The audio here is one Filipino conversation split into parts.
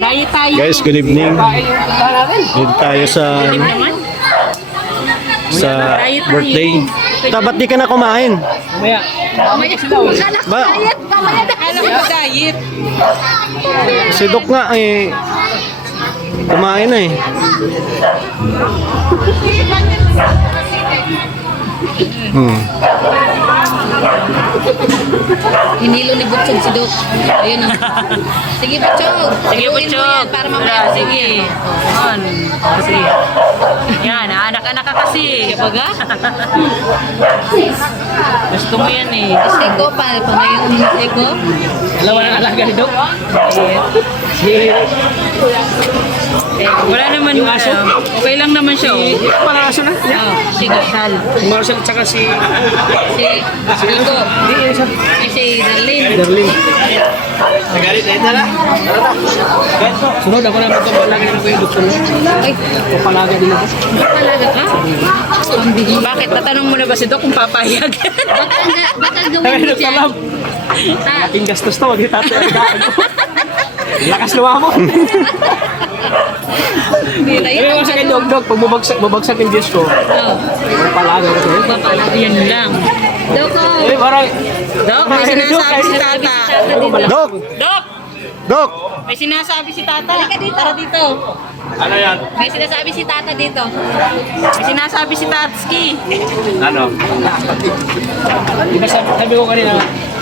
Guys, good evening. Dito tayo sa birthday. Ba't di ka na kumain? Ba? Diet. Si Doc nga eh kumain na eh. Hinilo ni Butchog si Doc. Ayun o. Sige Butchog. Sige, Haluin mo Butchog. yan para mamaya. Sige. On. Sige. Yan, anak-anak ka kasi. Baga? Gusto mo yan eh. Eko, pamayaw mo sa Eko. Alam mo na alaga ni Doc? Wala naman. Okay lang naman siya. Malaso na. Si Gasal. Marcel at saka si Si Eko. Si Darlene. Sunod ako naman ito. Palagi naman ko yung doktor. Ay, Palaga din ako. talaga ka? Pambili. Bakit? Tatanong mo na ba si Doc kung papayag? Ba't ang gawin mo dyan? Alam. Ating gastos to. Hindi tayo alagaan mo. Lakas luwa mo. Hindi na Kaya yan. ko sa kay Dog, pag mabagsak yung Diyos ko, Oh, palaga ko to. papalaki. Yan lang. Doko. Eh, parang, Doc, may sinasabi si Tata. Doc! Doc! Doc! May sinasabi si Tata. Halika dito. Tara dito. ano yan? May sinasabi si Tata dito. May sinasabi si Tatski. Ano? Di ba sabi ko kanina,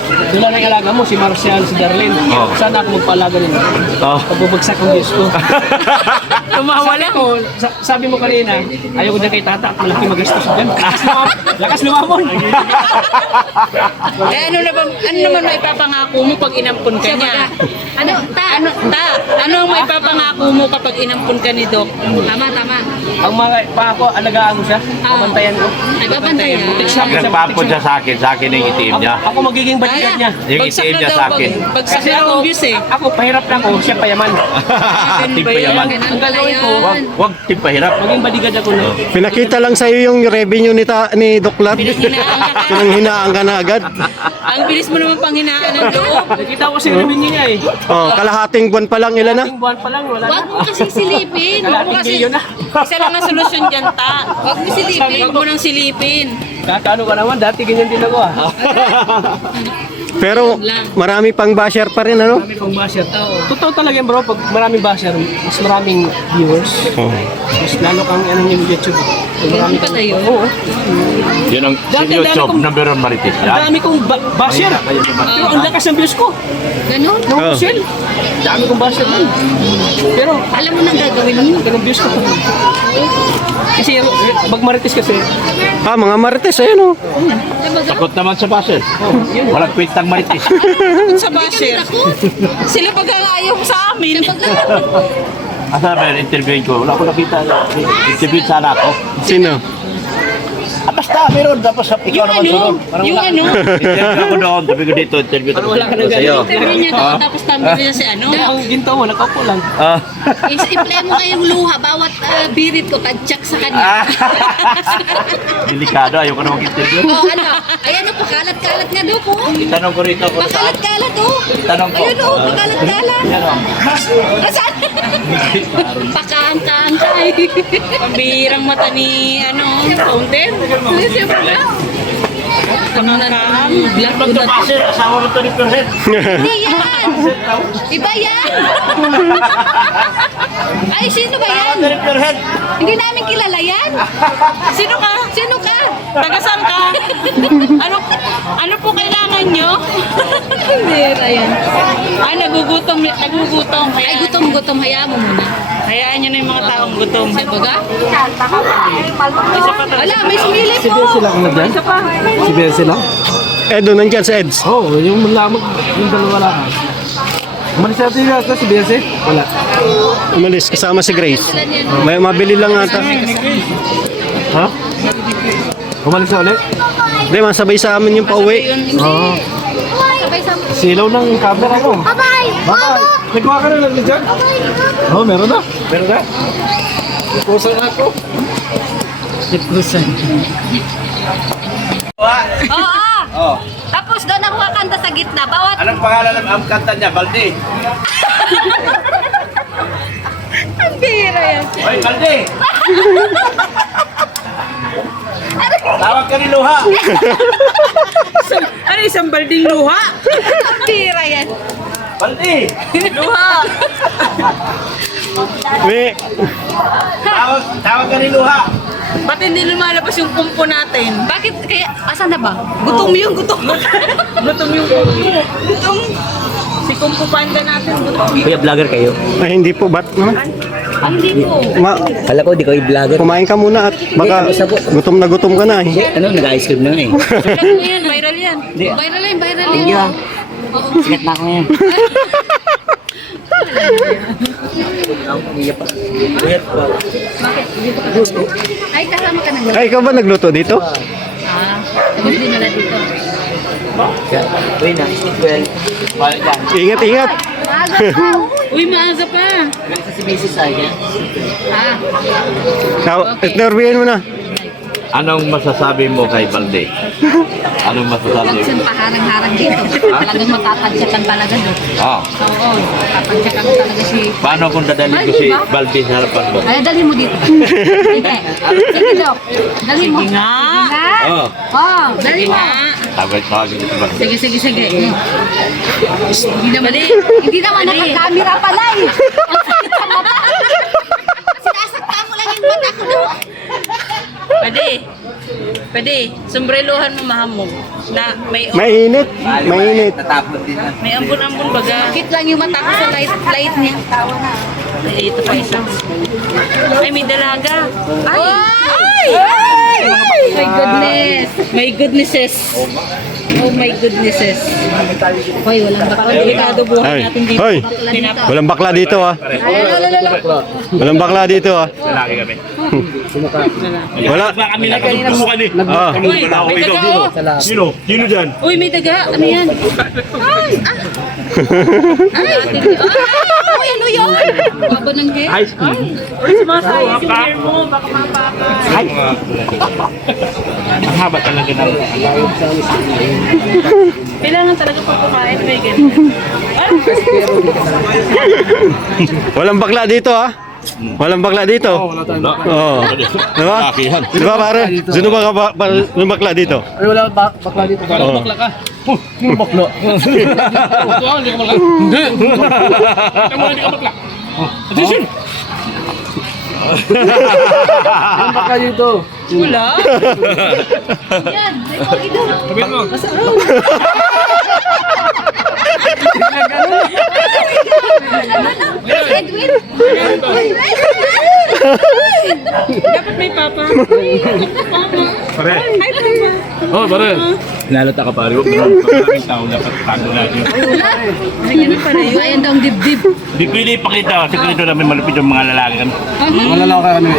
doon lang ang alaga mo, si Marcial, si Darlene. Saan ako magpalaga nila? Pag bubagsak ang Diyos ko. Tumawa lang. Sabi mo kanina, ayaw ko na kay tata at malaki magastos dyan. Lakas lumamon. Eh, ano naman may papangako mo pag inampun ka niya? Ano? Ano ang may papangako mo kapag inampun ka ni Doc? Tama. Ang mga pa ako, alagaan ko siya. Pabantayan ko. Ay, babantayan. Nagpapo siya sa akin yung itim niya. Ako magiging balikat niya. Yung itim niya sa akin. Bagsak Kasi na ako, obvious eh. ako pahirap na ako, siya payaman. Tim pa yaman. Ang gagawin ko, Wag tim pa hirap. maging bodyguard ako na. Pinakita lang sa iyo yung revenue ni Doc Lat. Hinaan ka. Pinanghinaan ka na agad. Ang bilis mo naman panghinaan ng loob. Nakita ko si revenue niya eh. Oh, kalahating buwan pa lang ilan na. Ating buwan pa lang, wala Huwag na. mo kasing silipin. Huwag mo Kalating kasi. milyon na. Isa lang ang solusyon dyan, Ta. Huwag mo silipin. Huwag mo nang silipin. Kakano ka naman, dati ganyan din ako ah. Pero marami pang basher pa rin ano? Marami pang basher. Totoo talaga yan bro, pag maraming basher, mas maraming viewers. Mas lalo kang ano yung YouTube. Pag marami Ganun pala yun. Oo. Yun ang Dati, YouTube dati number 1 Marites. Ang dami kong basher. Pero ang lakas ng views ko. Ganun. No, Michelle. Dami kong basher nun. Pero, Alam mo nang gagawin mo. ganun views ko. Kasi pag marites kasi, Ah, mga marites ayun oh. Takot naman sa baser. Walang kwentang Marites. Sa basher. Sila pag ayaw sa amin. Asa ba yung interviewin ko? Wala ko nakita. Interview sana ako. Sino? Basta meron. Tapos ikaw naman sunod. Yung ano, Interview ako doon. Sabi ko dito, interview Parang ako wala ka na sa'yo. interview niya to, tapos tambo niya si ano. ang ginto mo, nakaupo lang. I-play mo kayong luha. Bawat birit ko, tadyak sa kanya. Delikado. Ayoko na mag-interview. Oh, ano? Ayan o, pakalat-kalat nga daw po. Itanong ko rito kung saan. Pakalat-kalat o. Itanong ko. Ayun o, pakalat-kalat. Ano? Saan? Pakaang-kaang ka eh. Pambihirang mata ni ano, fountain. Ano na lang? Black Pag ko na. baser, asawa mo to ni Perhet. Hindi yan. Iba yan. Ay, sino ba yan? Asawa to ni Perhet. Hindi namin kilala yan. Sino ka? Sino ka? Tagasan ka? Ano po kailangan nyo? Hindi na yan. Ay, nagugutom. Ay, gutom-gutom. Hayaan mo muna. Hayaan nyo na yung mga taong gutom. Sa baga? Isa pa to. Wala, may sumilip po. Sila ka na dyan? Si Bensi lang? Edo nandyan sa Eds. Oo, yung lamag, yung dalawa lang. Umalis natin yung si Bensi? Wala. Umalis kasama si Grace. May mabili lang ata. Ha? Umalis na ulit? Hindi, masabay sa amin yung pauwi. Oo. Sabay sa Silaw ng camera ko. Bye-bye! Bye! Nagkuha ka na lang dyan? Oo, meron na. Meron na. Puso na ako. Puso. Oo! Tapos doon ako kakanta sa gitna. Bawat Anong pangalan ng kanta niya? Balde. Hoy, Balde! Tawag ka ni Luha! Ano isang balding luha? Tira yan. Balde! Luha! May, Tawag ka ni Luha! Ba't hindi lumalabas yung kumpo natin? Bakit kaya, asan na ba? Gutom yung gutom. Gutom yung kumpo. Gutom. Si kumpo panda natin, gutom. Kuya, vlogger kayo? ay, hindi po, ba't naman? Hindi po. Kala ko, di kayo vlogger. Kumain ka muna at baka gutom na ka na eh. Ano, nag-ice cream na nga eh. Viral mo yan, viral yan. Viral yan, viral Thank you yan. ah. Sikat na ako ngayon. Ay, kasama ka na. Ay, ikaw ba nagluto dito? Tapos din nila dito. Uy na, stick well. Balik yan. Ingat, ingat. Maaga pa. Uy, maaga pa. Sa si Mrs. Ayan. Interviewin mo na. Anong masasabi mo kay Balde? Anong masasabi Huwag mo? siyang paharang-harang dito. Talagang matatansyakan talaga doon. Ah, Oo, matatansyakan talaga si... paano kung dadalhin ko si Balde sa harapan mo? Ay, dalhin mo dito. Sige. Sige, Dok. Dalhin mo. Sige nga. Sige. Oh, Oh, dalhin mo. tawag si Balde. Sige, sige, sige. Hindi naman naka-camera pala eh. Ang sakit sa mata. Sinasakta mo lang yung mata ko doon. Pwede, sombreluhan mo mahamog. Na Mainit. Mainit. Natapot din na. may ambon-ambon baga. Sakit lang yung mata ko sa light niya. Eh, ito pa isa. Ay, may dalaga. Ay! Ay! My goodness. My goodnesses. Oh my goodnesses. Hoy, walang bakla Delikado dito. buhay Ay, natin dito. hoy. Walang bakla dito ah. Walang bakla dito ah. Lalaki kami. Wala. Kami lang kami pasukan eh. Ah. Uy, may daga oh. Sino? Sino dyan? Uy, may daga. Ano yan? Ay! Uy, ano yun? Baba ng hair? Ice cream. Uy, sumasayos yung hair mo. Baka mapakan. Ang haba talaga ng Kailangan talaga pagpakain. May ganyan. Ah! Walang bakla dito ah. Walang bakla dito. Oo. Diba? Lakihan. Diba pare? Sino ba walang bakla dito? Ay, wala bakla dito. Oo. Bakla ka. Yung bakla. Ito, hindi ka bakla. Hindi. Hindi ka bakla. Attention! Yung bakla dito. Wala. Yan, may pogi doon. Sabihin mo. Edwin? Dapat may papa. Pare. Ay, papa. Oh, pare. Nalata ka pare. Huwag mo maraming tao dapat tago natin. Ayan na pala yun. Ayan daw ang dibdib. Di pwede ipakita. Sekreto namin malupit yung mga lalaki kami. Wala lang ka kami.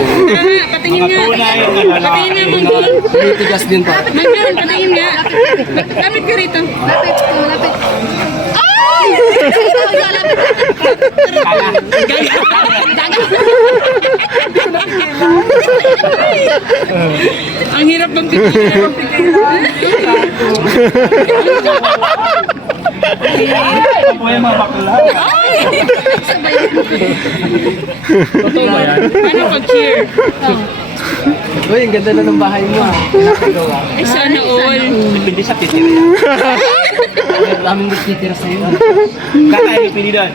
Patingin nga. Tunay yung Patingin nga, lalaki. Manggol. Tinitigas din pa. Manggol, patingin nga. Lapit ka rito. Lapit, lapit. Ay! Ang hirap bang pigilan. Buhay mga bakla. Ano pag-cheer? Uy, ang ganda na ng bahay mo ah. Pinapagawa. Ay, sana all. Depende sa titira. Ang daming nagtitira sa'yo. Kakain yung pinilan.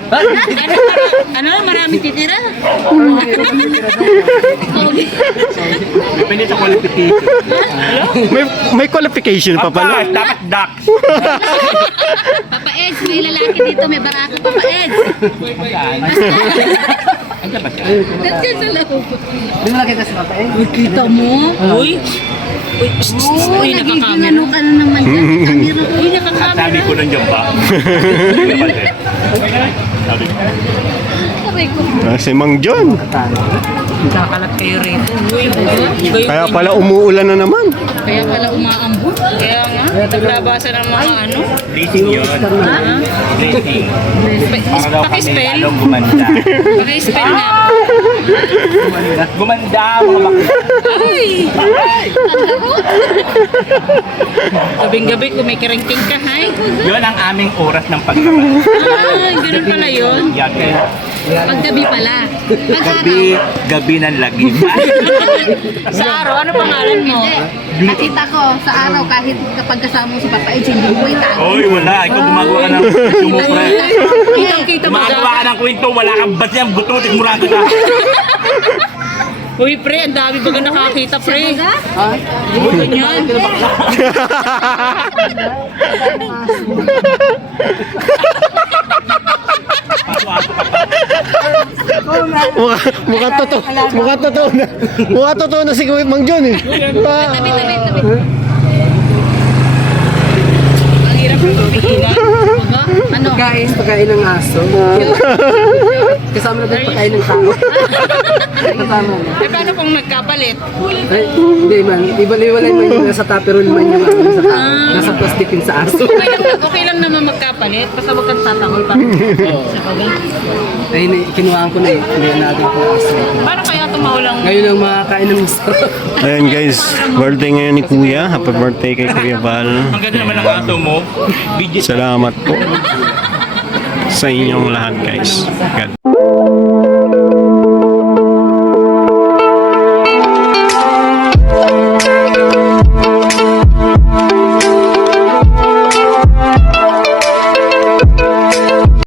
Ano, marami titira? Depende sa qualification. May qualification pa pala. Dapat duck. Papa Eds, may lalaki dito, may barako Papa Eds. Nandiyan sa loob. Hindi mo nakita si Papa eh? Kita mo? Uy. Uy, uy, nakakamera. Nagiging ano ka na naman dyan. Camera ko. Uy, nakakamera. Sabi ko nandiyan ba? Sabi ko. Sabi ko. Si Mang John. Kakalat kayo rin. Uy, uy. Kaya pala umuulan na naman. Kaya pala umaambon. Kaya nga, naglabasan ng mga ano. Racing yun. Racing. Para daw kami Pakispell. lalong gumanda. Paki-spell nga. Gumanda mga bakla. Ay! Gabing-gabi kumikiringking ka, hay. Yun ang aming oras ng pagkabal. Ay, ganun pala yun. Yan. Paggabi pala. Pag-araw. Gabi ng lagim. Sa araw, ano pangalan mo? Hindi. Nakita ko sa araw kahit kapag kasama mo si Papa Edge, hindi mo itago. Oy, wala. Ikaw gumagawa ka ng kwento mo, pre. Kitang-kita mo Gumagawa ka ng kwento, wala kang bas yan. Bututin mo lang kita. Uy, pre, ang dami baga nakakita, pre. Ganyan. Mukha totoo. Mukha totoo na. Mukha totoo na si Kuya Mang John eh. Ah, Ang hirap ng papigilan. Ano? Pagkain ng aso. Kasama na din pagkain ng tao. Kasama na. Eh, paano kung nagkapalit? Ay, hindi man. Ibalay man yung nasa tupperware man yung nasa tao. Nasa plastic yung sa aso. Okay lang naman magkapalit. Basta huwag kang tatakol pa. Ay, kinuhaan ko na eh. Hindi natin po aso. Paano kaya tumaulang? Ngayon ang makakain ng masarap. Ayan guys, birthday ngayon ni Kuya. Happy birthday kay Kuya Val. Ang ganda naman ng ato mo. Video Salamat po sa inyong lahat guys. God.